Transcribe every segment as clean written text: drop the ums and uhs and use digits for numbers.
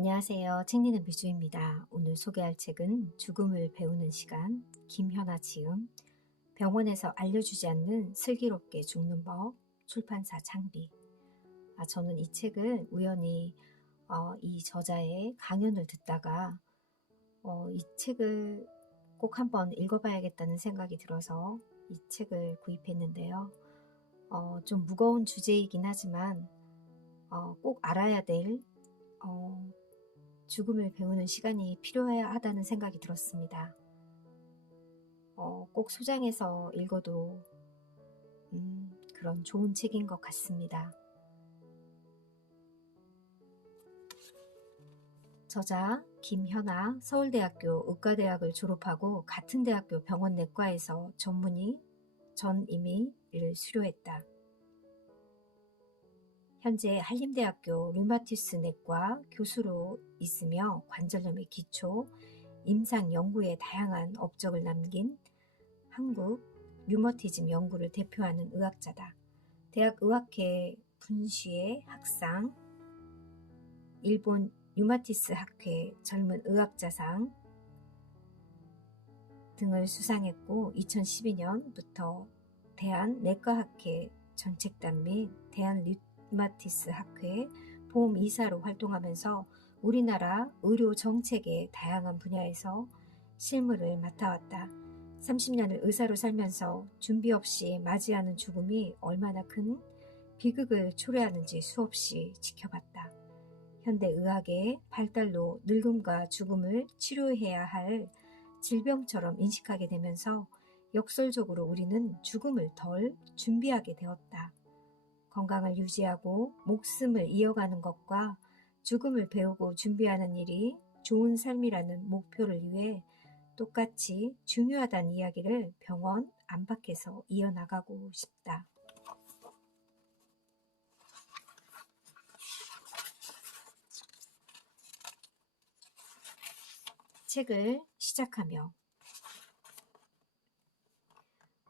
안녕하세요. 책 읽는 미주입니다. 오늘 소개할 책은 죽음을 배우는 시간, 김현아 지음, 병원에서 알려주지 않는 슬기롭게 죽는 법, 출판사 창비. 저는 이 책을 우연히 이 저자의 강연을 듣다가 이 책을 꼭 한번 읽어봐야겠다는 생각이 들어서 이 책을 구입했는데요. 좀 무거운 주제이긴 하지만 꼭 알아야 될 죽음을 배우는 시간이 필요해야 하다는 생각이 들었습니다. 꼭 소장해서 읽어도 그런 좋은 책인 것 같습니다. 저자 김현아 서울대학교 의과대학을 졸업하고 같은 대학교 병원 내과에서 전임의를 수료했다. 현재 한림대학교 류마티스 내과 교수로 있으며 관절염의 기초, 임상 연구에 다양한 업적을 남긴 한국 류머티즘 연구를 대표하는 의학자다. 대학의학회 분시회 학상, 일본 류마티스 학회 젊은 의학자상 등을 수상했고 2012년부터 대한내과학회 전책단 및 대한류마티스 학회 보험이사로 활동하면서 우리나라 의료 정책의 다양한 분야에서 실무를 맡아왔다. 30년을 의사로 살면서 준비 없이 맞이하는 죽음이 얼마나 큰 비극을 초래하는지 수없이 지켜봤다. 현대의학의 발달로 늙음과 죽음을 치료해야 할 질병처럼 인식하게 되면서 역설적으로 우리는 죽음을 덜 준비하게 되었다. 건강을 유지하고 목숨을 이어가는 것과 죽음을 배우고 준비하는 일이 좋은 삶이라는 목표를 위해 똑같이 중요하다는 이야기를 병원 안팎에서 이어나가고 싶다. 책을 시작하며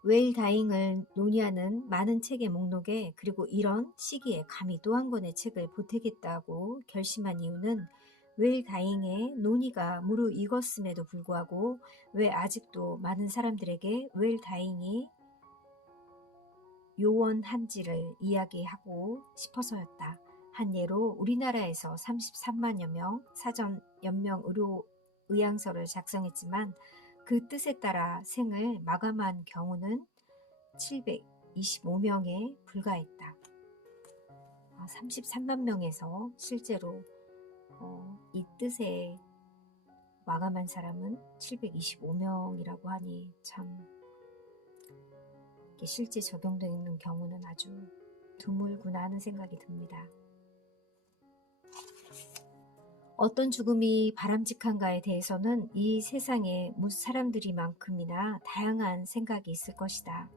웰다잉을 논의하는 많은 책의 목록에 그리고 이런 시기에 감히 또 한 권의 책을 보태겠다고 결심한 이유는 웰다잉의 논의가 무르익었음에도 불구하고 왜 아직도 많은 사람들에게 웰다잉이 요원한지를 이야기하고 싶어서였다. 한 예로 우리나라에서 33만여 명 사전 연명 의향서를 작성했지만 그 뜻에 따라 생을 마감한 경우는 725명에 불과했다. 33만 명에서 실제로 이 뜻에 마감한 사람은 725명이라고 하니 참 실제 적용되는 경우는 아주 드물구나 하는 생각이 듭니다. 어떤 죽음이 바람직한가에 대해서는 이 세상에 사람들이만큼이나 다양한 생각이 있을 것이다.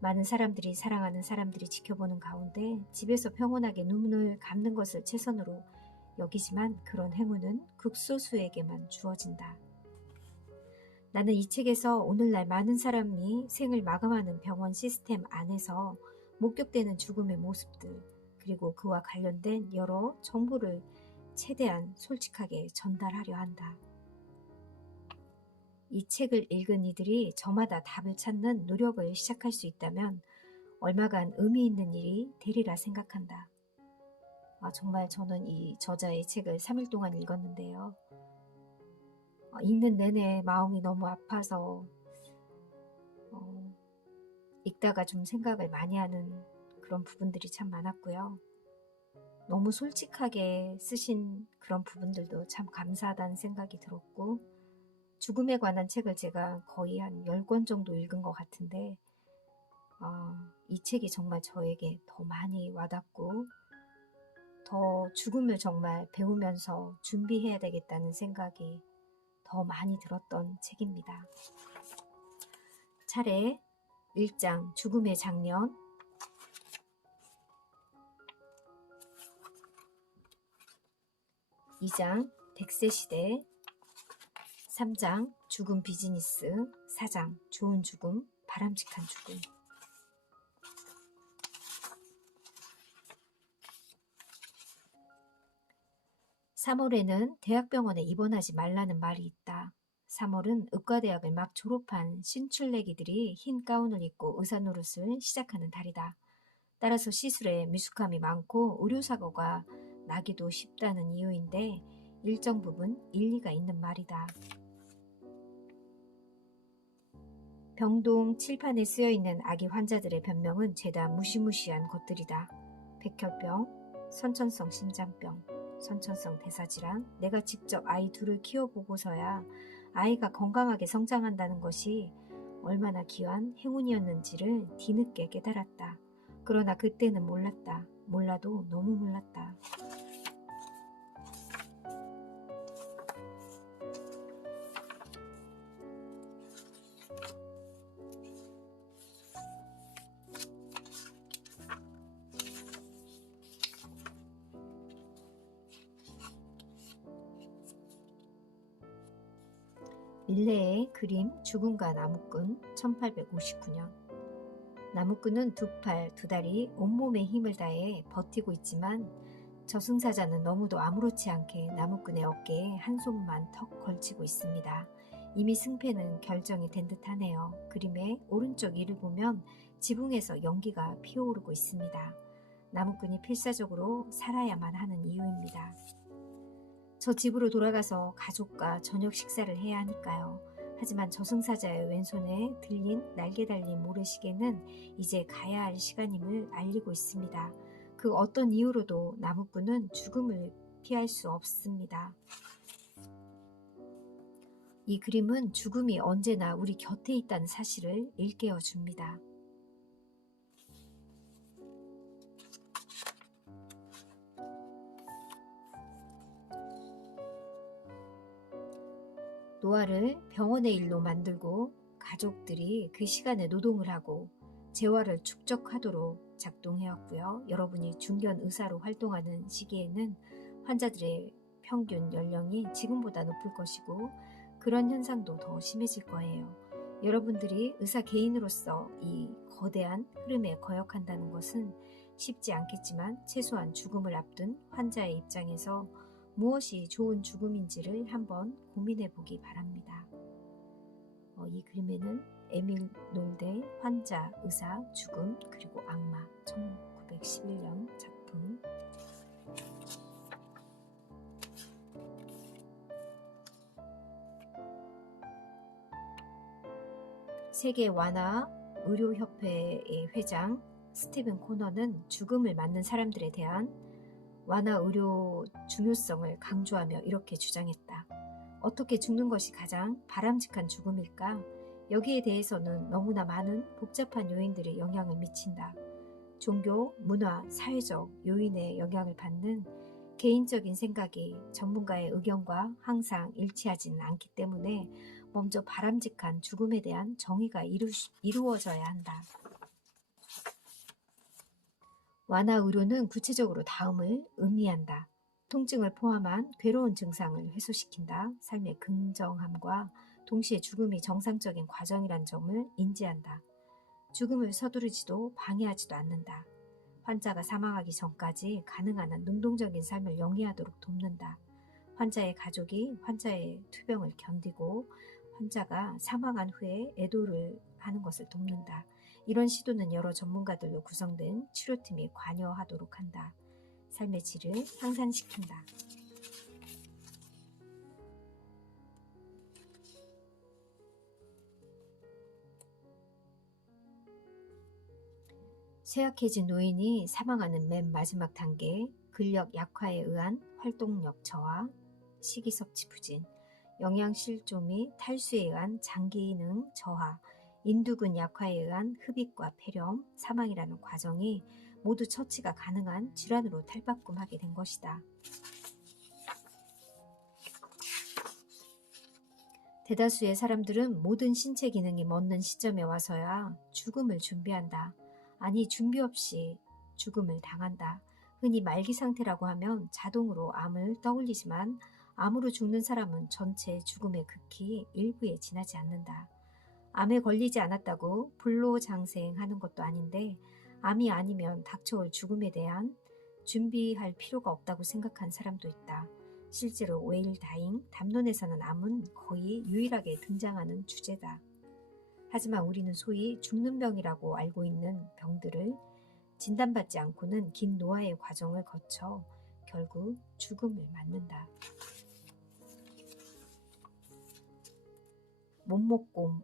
많은 사람들이 사랑하는 사람들이 지켜보는 가운데 집에서 평온하게 눈을 감는 것을 최선으로 여기지만 그런 행운은 극소수에게만 주어진다. 나는 이 책에서 오늘날 많은 사람이 생을 마감하는 병원 시스템 안에서 목격되는 죽음의 모습들 그리고 그와 관련된 여러 정보를 최대한 솔직하게 전달하려 한다. 이 책을 읽은 이들이 저마다 답을 찾는 노력을 시작할 수 있다면 얼마간 의미 있는 일이 되리라 생각한다. 정말 저는 이 저자의 책을 3일 동안 읽었는데요. 읽는 내내 마음이 너무 아파서 읽다가 좀 생각을 많이 하는 그런 부분들이 참 많았고요. 너무 솔직하게 쓰신 그런 부분들도 참 감사하다는 생각이 들었고 죽음에 관한 책을 제가 거의 한 10권 정도 읽은 것 같은데 이 책이 정말 저에게 더 많이 와닿고 더 죽음을 정말 배우면서 준비해야 되겠다는 생각이 더 많이 들었던 책입니다. 차례 1장 죽음의 장면 2장 백세시대 3장 죽음 비즈니스 4장 좋은 죽음 바람직한 죽음 3월에는 대학병원에 입원하지 말라는 말이 있다. 3월은 의과대학을 막 졸업한 신출내기들이 흰 가운을 입고 의사 노릇을 시작하는 달이다. 따라서 시술에 미숙함이 많고 의료사고가 나기도 쉽다는 이유인데 일정 부분 일리가 있는 말이다. 병동 칠판에 쓰여있는 아기 환자들의 변명은 죄다 무시무시한 것들이다. 백혈병, 선천성 심장병, 선천성 대사질환, 내가 직접 아이 둘을 키워보고서야 아이가 건강하게 성장한다는 것이 얼마나 귀한 행운이었는지를 뒤늦게 깨달았다. 그러나 그때는 몰랐다. 몰라도 너무 몰랐다. 밀레의 그림 죽음과 나무꾼 1859년. 나무꾼은 두 팔, 두 다리, 온몸에 힘을 다해 버티고 있지만 저승사자는 너무도 아무렇지 않게 나무꾼의 어깨에 한 손만 턱 걸치고 있습니다. 이미 승패는 결정이 된 듯하네요. 그림의 오른쪽 이를 보면 지붕에서 연기가 피어오르고 있습니다. 나무꾼이 필사적으로 살아야만 하는 이유입니다. 저 집으로 돌아가서 가족과 저녁 식사를 해야 하니까요. 하지만 저승사자의 왼손에 들린 날개 달린 모래시계는 이제 가야 할 시간임을 알리고 있습니다. 그 어떤 이유로도 나무꾼은 죽음을 피할 수 없습니다. 이 그림은 죽음이 언제나 우리 곁에 있다는 사실을 일깨워 줍니다. 노화를 병원의 일로 만들고 가족들이 그 시간에 노동을 하고 재화를 축적하도록 작동해왔고요. 여러분이 중견 의사로 활동하는 시기에는 환자들의 평균 연령이 지금보다 높을 것이고 그런 현상도 더 심해질 거예요. 여러분들이 의사 개인으로서 이 거대한 흐름에 거역한다는 것은 쉽지 않겠지만 최소한 죽음을 앞둔 환자의 입장에서 무엇이 좋은 죽음인지를 한번 고민해 보기 바랍니다. 이 그림에는 에밀 놀데의 환자, 의사, 죽음, 그리고 악마 1911년 작품. 세계 완화 의료협회의 회장 스티븐 코너는 죽음을 맞는 사람들에 대한 완화 의료 중요성을 강조하며 이렇게 주장했다. 어떻게 죽는 것이 가장 바람직한 죽음일까? 여기에 대해서는 너무나 많은 복잡한 요인들이 영향을 미친다. 종교, 문화, 사회적 요인에 영향을 받는 개인적인 생각이 전문가의 의견과 항상 일치하지는 않기 때문에 먼저 바람직한 죽음에 대한 정의가 이루어져야 한다. 완화 의료는 구체적으로 다음을 의미한다. 통증을 포함한 괴로운 증상을 해소시킨다. 삶의 긍정함과 동시에 죽음이 정상적인 과정이란 점을 인지한다. 죽음을 서두르지도 방해하지도 않는다. 환자가 사망하기 전까지 가능한 한 능동적인 삶을 영위하도록 돕는다. 환자의 가족이 환자의 투병을 견디고 환자가 사망한 후에 애도를 하는 것을 돕는다. 이런 시도는 여러 전문가들로 구성된 치료팀이 관여하도록 한다. 삶의 질을 향상시킨다. 쇠약해진 노인이 사망하는 맨 마지막 단계, 근력 약화에 의한 활동력 저하, 식이섭취 부진, 영양실조 및 탈수에 의한 장기능 저하, 인두근 약화에 의한 흡입과 폐렴, 사망이라는 과정이 모두 처치가 가능한 질환으로 탈바꿈하게 된 것이다. 대다수의 사람들은 모든 신체 기능이 멎는 시점에 와서야 죽음을 준비한다. 아니, 준비 없이 죽음을 당한다. 흔히 말기 상태라고 하면 자동으로 암을 떠올리지만 암으로 죽는 사람은 전체 죽음의 극히 일부에 지나지 않는다. 암에 걸리지 않았다고 불로장생하는 것도 아닌데 암이 아니면 닥쳐올 죽음에 대한 준비할 필요가 없다고 생각한 사람도 있다. 실제로 웨일 다잉, 담론에서는 암은 거의 유일하게 등장하는 주제다. 하지만 우리는 소위 죽는 병이라고 알고 있는 병들을 진단받지 않고는 긴 노화의 과정을 거쳐 결국 죽음을 맞는다. 못 먹고,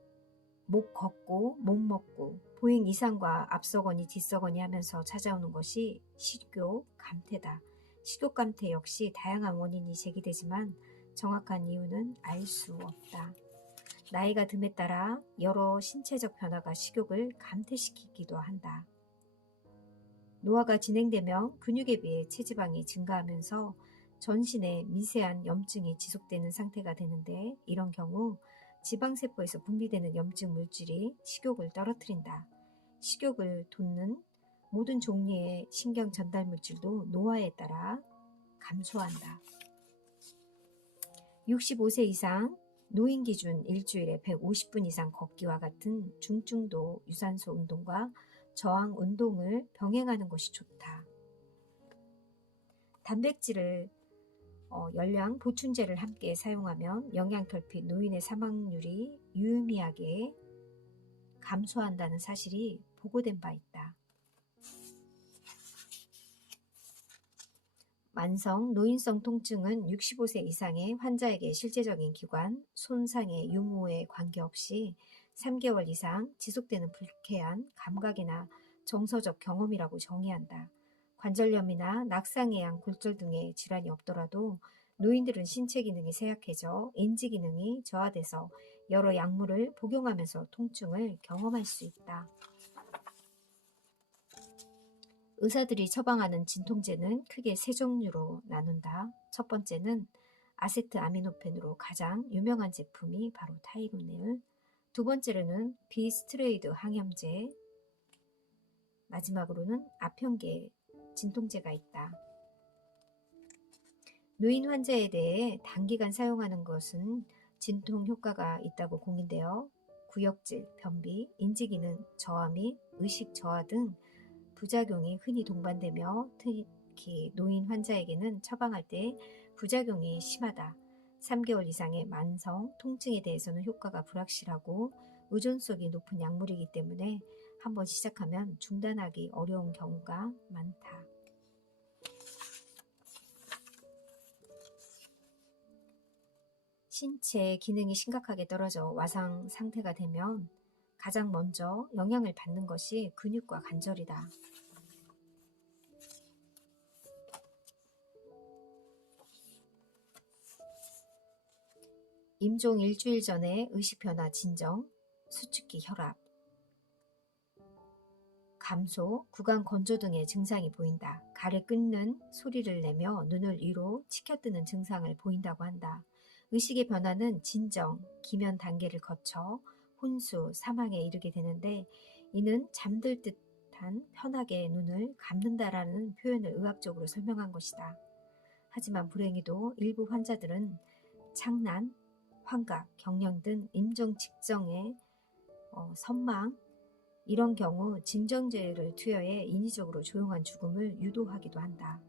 못 걷고, 못 먹고, 보행 이상과 앞서거니 뒤서거니 하면서 찾아오는 것이 식욕 감퇴다. 식욕 감퇴 역시 다양한 원인이 제기되지만 정확한 이유는 알 수 없다. 나이가 듦에 따라 여러 신체적 변화가 식욕을 감퇴시키기도 한다. 노화가 진행되면 근육에 비해 체지방이 증가하면서 전신에 미세한 염증이 지속되는 상태가 되는데, 이런 경우 지방세포에서 분비되는 염증 물질이 식욕을 떨어뜨린다. 식욕을 돋는 모든 종류의 신경 전달 물질도 노화에 따라 감소한다. 65세 이상 노인 기준 일주일에 150분 이상 걷기와 같은 중증도 유산소 운동과 저항 운동을 병행하는 것이 좋다. 단백질을 열량 보충제를 함께 사용하면 영양결핍, 노인의 사망률이 유의미하게 감소한다는 사실이 보고된 바 있다. 만성 노인성 통증은 65세 이상의 환자에게 실제적인 기관 손상의 유무에 관계없이 3개월 이상 지속되는 불쾌한 감각이나 정서적 경험이라고 정의한다. 관절염이나 낙상해양, 골절 등의 질환이 없더라도 노인들은 신체 기능이 쇠약해져 인지 기능이 저하돼서 여러 약물을 복용하면서 통증을 경험할 수 있다. 의사들이 처방하는 진통제는 크게 세 종류로 나눈다. 첫 번째는 아세트아미노펜으로 가장 유명한 제품이 바로 타이로넬, 두 번째로는 비스트레이드 항염제, 마지막으로는 아편계 진통제가 있다. 노인 환자에 대해 단기간 사용하는 것은 진통 효과가 있다고 공인되어 구역질, 변비, 인지기능 저하 및 의식 저하 등 부작용이 흔히 동반되며 특히 노인 환자에게는 처방할 때 부작용이 심하다. 3개월 이상의 만성 통증에 대해서는 효과가 불확실하고 의존성이 높은 약물이기 때문에 한번 시작하면 중단하기 어려운 경우가 많다. 신체 기능이 심각하게 떨어져 와상 상태가 되면 가장 먼저 영향을 받는 것이 근육과 관절이다. 임종 일주일 전에 의식변화 진정, 수축기 혈압, 감소, 구강 건조 등의 증상이 보인다. 가래 끓는 소리를 내며 눈을 위로 치켜뜨는 증상을 보인다고 한다. 의식의 변화는 진정, 기면 단계를 거쳐 혼수, 사망에 이르게 되는데, 이는 잠들 듯한 편하게 눈을 감는다라는 표현을 의학적으로 설명한 것이다. 하지만 불행히도 일부 환자들은 창난, 환각, 경련 등 임종 직전의 선망, 이런 경우 진정제를 투여해 인위적으로 조용한 죽음을 유도하기도 한다.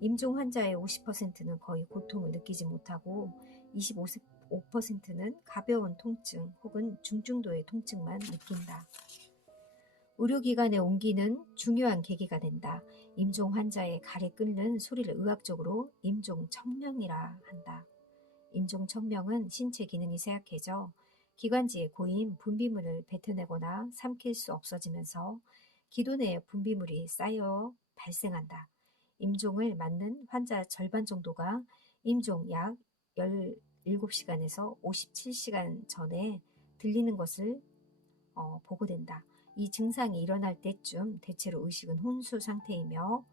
임종 환자의 50%는 거의 고통을 느끼지 못하고 25%는 가벼운 통증 혹은 중증도의 통증만 느낀다. 의료기관에 옮기는 중요한 계기가 된다. 임종 환자의 가래 끓는 소리를 의학적으로 임종 천명이라 한다. 임종 천명은 신체 기능이 쇠약해져 기관지에 고인 분비물을 뱉어내거나 삼킬 수 없어지면서 기도 내에 분비물이 쌓여 발생한다. 임종을 맞는 환자 절반 정도가 임종 약 17시간에서 57시간 전에 들리는 것을 보고된다. 이 증상이 일어날 때쯤 대체로 의식은 혼수 상태이며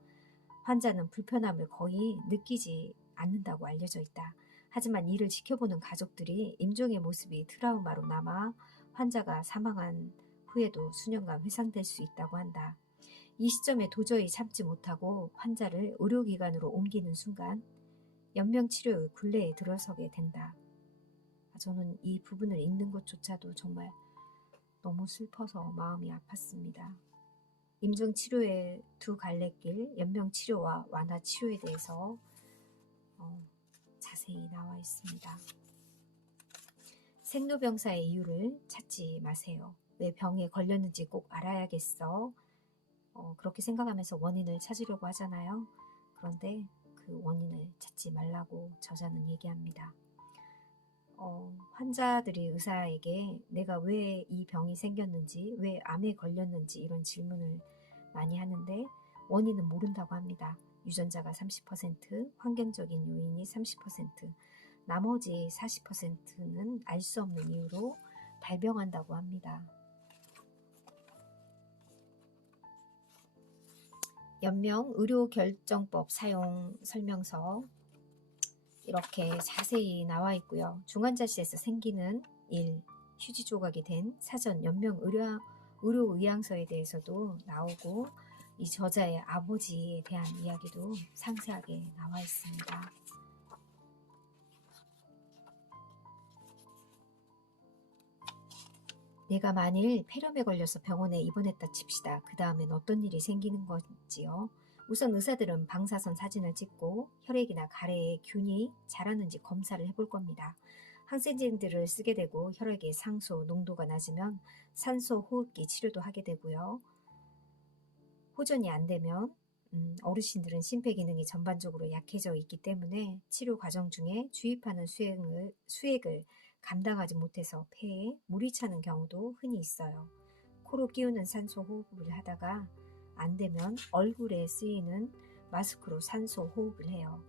환자는 불편함을 거의 느끼지 않는다고 알려져 있다. 하지만 이를 지켜보는 가족들이 임종의 모습이 트라우마로 남아 환자가 사망한 후에도 수년간 회상될 수 있다고 한다. 이 시점에 도저히 참지 못하고 환자를 의료기관으로 옮기는 순간 연명치료의 굴레에 들어서게 된다. 저는 이 부분을 읽는 것조차도 정말 너무 슬퍼서 마음이 아팠습니다. 임종치료의 두 갈래길, 연명치료와 완화치료에 대해서 자세히 나와 있습니다. 생로병사의 이유를 찾지 마세요. 왜 병에 걸렸는지 꼭 알아야겠어. 그렇게 생각하면서 원인을 찾으려고 하잖아요. 그런데 그 원인을 찾지 말라고 저자는 얘기합니다. 환자들이 의사에게 내가 왜 이 병이 생겼는지, 왜 암에 걸렸는지 이런 질문을 많이 하는데 원인은 모른다고 합니다. 유전자가 30%, 환경적인 요인이 30%, 나머지 40%는 알 수 없는 이유로 발병한다고 합니다. 연명 의료결정법 사용 설명서 이렇게 자세히 나와 있고요. 중환자실에서 생기는 일, 휴지 조각이 된 사전 연명 의료의향서에 대해서도 나오고 이 저자의 아버지에 대한 이야기도 상세하게 나와 있습니다. 내가 만일 폐렴에 걸려서 병원에 입원했다 칩시다. 그 다음엔 어떤 일이 생기는 건지요. 우선 의사들은 방사선 사진을 찍고 혈액이나 가래에 균이 자라는지 검사를 해볼 겁니다. 항생제들을 쓰게 되고 혈액의 상소 농도가 낮으면 산소 호흡기 치료도 하게 되고요. 호전이 안 되면 어르신들은 심폐기능이 전반적으로 약해져 있기 때문에 치료 과정 중에 주입하는 수액을 감당하지 못해서 폐에 물이 차는 경우도 흔히 있어요. 코로 끼우는 산소 호흡을 하다가 안 되면 얼굴에 쓰이는 마스크로 산소 호흡을 해요.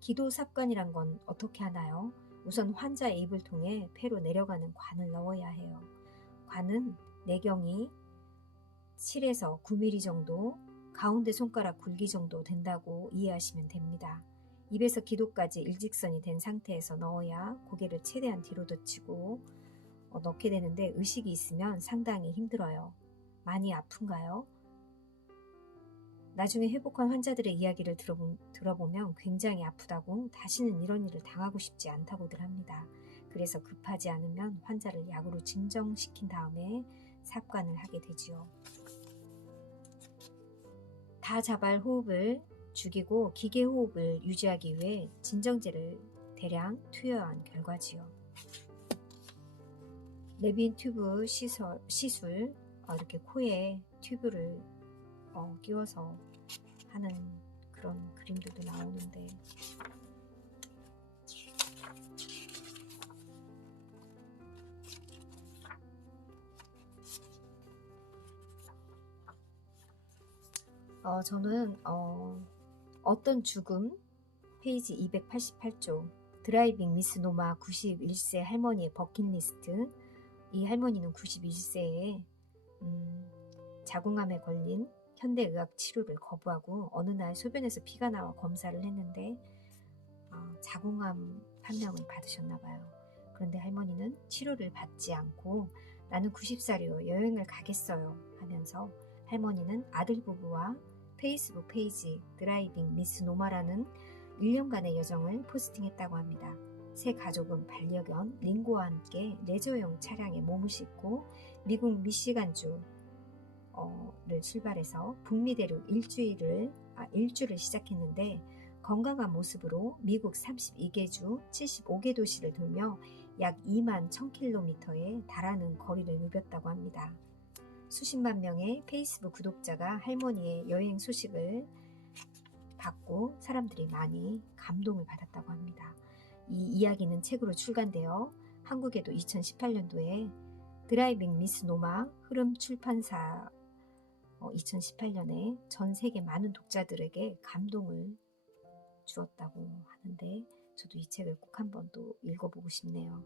기도 삽관이란 건 어떻게 하나요? 우선 환자의 입을 통해 폐로 내려가는 관을 넣어야 해요. 관은 내경이 7에서 9mm 정도, 가운데 손가락 굵기 정도 된다고 이해하시면 됩니다. 입에서 기도까지 일직선이 된 상태에서 넣어야 고개를 최대한 뒤로 젖히고 넣게 되는데 의식이 있으면 상당히 힘들어요. 많이 아픈가요? 나중에 회복한 환자들의 이야기를 들어보면 굉장히 아프다고 다시는 이런 일을 당하고 싶지 않다고들 합니다. 그래서 급하지 않으면 환자를 약으로 진정시킨 다음에 삽관을 하게 되지요. 다자발 호흡을 죽이고 기계 호흡을 유지하기 위해 진정제를 대량 투여한 결과지요. 레빈 튜브 시술 이렇게 코에 튜브를 끼워서 하는 그런 그림들도 나오는데 저는 어떤 죽음 페이지 288쪽 드라이빙 미스 노마 91세 할머니의 버킷리스트. 이 할머니는 91세에 자궁암에 걸린 현대의학 치료를 거부하고 어느 날 소변에서 피가 나와 검사를 했는데 자궁암 판명을 받으셨나 봐요. 그런데 할머니는 치료를 받지 않고 나는 90살이요 여행을 가겠어요 하면서 할머니는 아들 부부와 페이스북 페이지 드라이빙 미스 노마라는 1년간의 여정을 포스팅했다고 합니다. 새 가족은 반려견 링고와 함께 레저용 차량에 몸을 싣고 미국 미시간주를 출발해서 북미 대륙 일주를 시작했는데 건강한 모습으로 미국 32개 주 75개 도시를 돌며 약 2만 1000km에 달하는 거리를 누볐다고 합니다. 수십만 명의 페이스북 구독자가 할머니의 여행 소식을 받고 사람들이 많이 감동을 받았다고 합니다. 이 이야기는 책으로 출간되어 한국에도 2018년도에 드라이빙 미스 노마 흐름 출판사 2018년에 전 세계 많은 독자들에게 감동을 주었다고 하는데 저도 이 책을 꼭 한번 또 읽어보고 싶네요.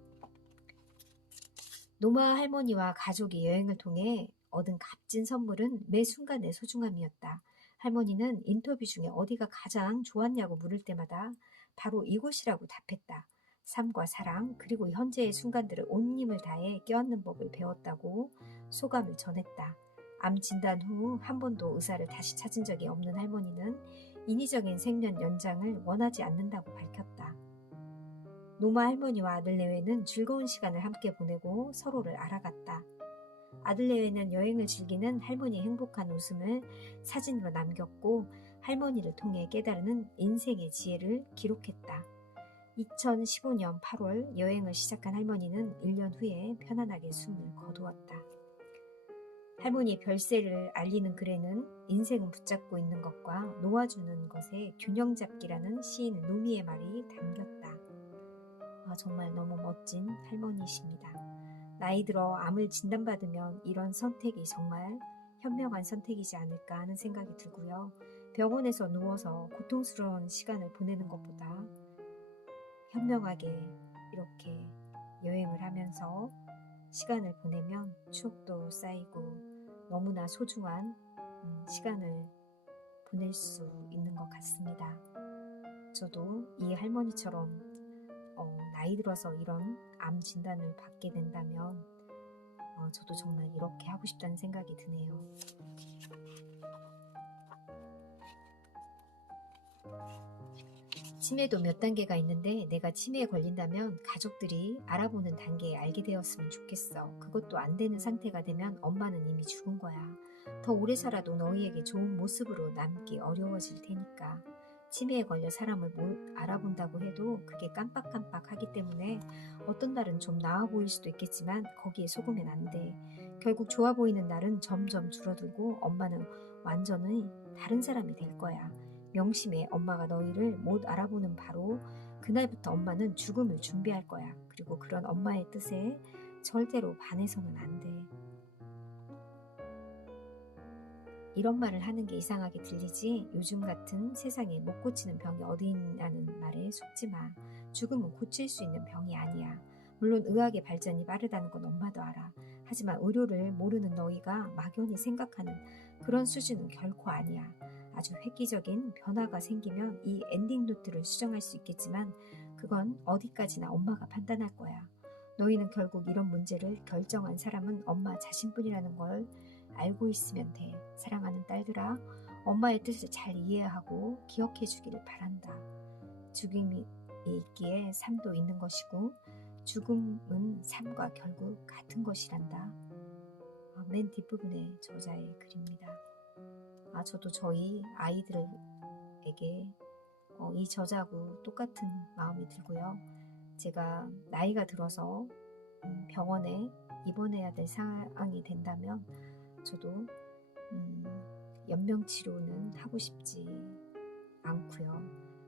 노마 할머니와 가족이 여행을 통해 얻은 값진 선물은 매 순간의 소중함이었다. 할머니는 인터뷰 중에 어디가 가장 좋았냐고 물을 때마다 바로 이곳이라고 답했다. 삶과 사랑 그리고 현재의 순간들을 온 힘을 다해 껴안는 법을 배웠다고 소감을 전했다. 암 진단 후 한 번도 의사를 다시 찾은 적이 없는 할머니는 인위적인 생년 연장을 원하지 않는다고 밝혔다. 노마 할머니와 아들 내외는 즐거운 시간을 함께 보내고 서로를 알아갔다. 아들 내외는 여행을 즐기는 할머니의 행복한 웃음을 사진으로 남겼고 할머니를 통해 깨달은 인생의 지혜를 기록했다. 2015년 8월 여행을 시작한 할머니는 1년 후에 편안하게 숨을 거두었다. 할머니의 별세를 알리는 글에는 인생은 붙잡고 있는 것과 놓아주는 것의 균형 잡기라는 시인 루미의 말이 담겼다. 정말 너무 멋진 할머니이십니다. 나이 들어 암을 진단받으면 이런 선택이 정말 현명한 선택이지 않을까 하는 생각이 들고요. 병원에서 누워서 고통스러운 시간을 보내는 것보다 현명하게 이렇게 여행을 하면서 시간을 보내면 추억도 쌓이고 너무나 소중한 시간을 보낼 수 있는 것 같습니다. 저도 이 할머니처럼 나이 들어서 이런 암 진단을 받게 된다면 저도 정말 이렇게 하고 싶다는 생각이 드네요. 치매도 몇 단계가 있는데 내가 치매에 걸린다면 가족들이 알아보는 단계에 알게 되었으면 좋겠어. 그것도 안 되는 상태가 되면 엄마는 이미 죽은 거야. 더 오래 살아도 너희에게 좋은 모습으로 남기 어려워질 테니까. 치매에 걸려 사람을 못 알아본다고 해도 그게 깜빡깜빡하기 때문에 어떤 날은 좀 나아 보일 수도 있겠지만 거기에 속으면 안 돼. 결국 좋아 보이는 날은 점점 줄어들고 엄마는 완전히 다른 사람이 될 거야. 명심해. 엄마가 너희를 못 알아보는 바로 그날부터 엄마는 죽음을 준비할 거야. 그리고 그런 엄마의 뜻에 절대로 반해서는 안 돼. 이런 말을 하는 게 이상하게 들리지 요즘 같은 세상에 못 고치는 병이 어디 있냐는 말에 속지 마. 죽음은 고칠 수 있는 병이 아니야. 물론 의학의 발전이 빠르다는 건 엄마도 알아. 하지만 의료를 모르는 너희가 막연히 생각하는 그런 수준은 결코 아니야. 아주 획기적인 변화가 생기면 이 엔딩 노트를 수정할 수 있겠지만 그건 어디까지나 엄마가 판단할 거야. 너희는 결국 이런 문제를 결정한 사람은 엄마 자신뿐이라는 걸 알고 있으면 돼. 사랑하는 딸들아, 엄마의 뜻을 잘 이해하고 기억해 주기를 바란다. 죽음이 있기에 삶도 있는 것이고 죽음은 삶과 결국 같은 것이란다. 맨 뒷부분에 저자의 글입니다. 저도 저희 아이들에게 이 저자하고 똑같은 마음이 들고요. 제가 나이가 들어서 병원에 입원해야 될 상황이 된다면 저도 연명치료는 하고 싶지 않고요.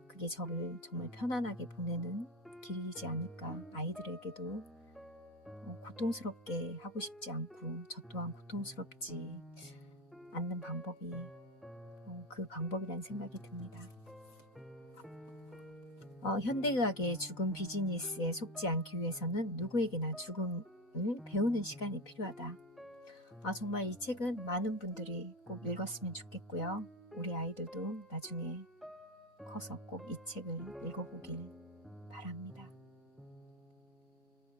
그게 저를 정말 편안하게 보내는 길이지 않을까. 아이들에게도 고통스럽게 하고 싶지 않고 저 또한 고통스럽지 않는 방법이 그 방법이라는 생각이 듭니다. 현대의학의 죽음 비즈니스에 속지 않기 위해서는 누구에게나 죽음을 배우는 시간이 필요하다. 정말 이 책은 많은 분들이 꼭 읽었으면 좋겠고요. 우리 아이들도 나중에 커서 꼭 이 책을 읽어보길 바랍니다.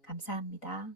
감사합니다.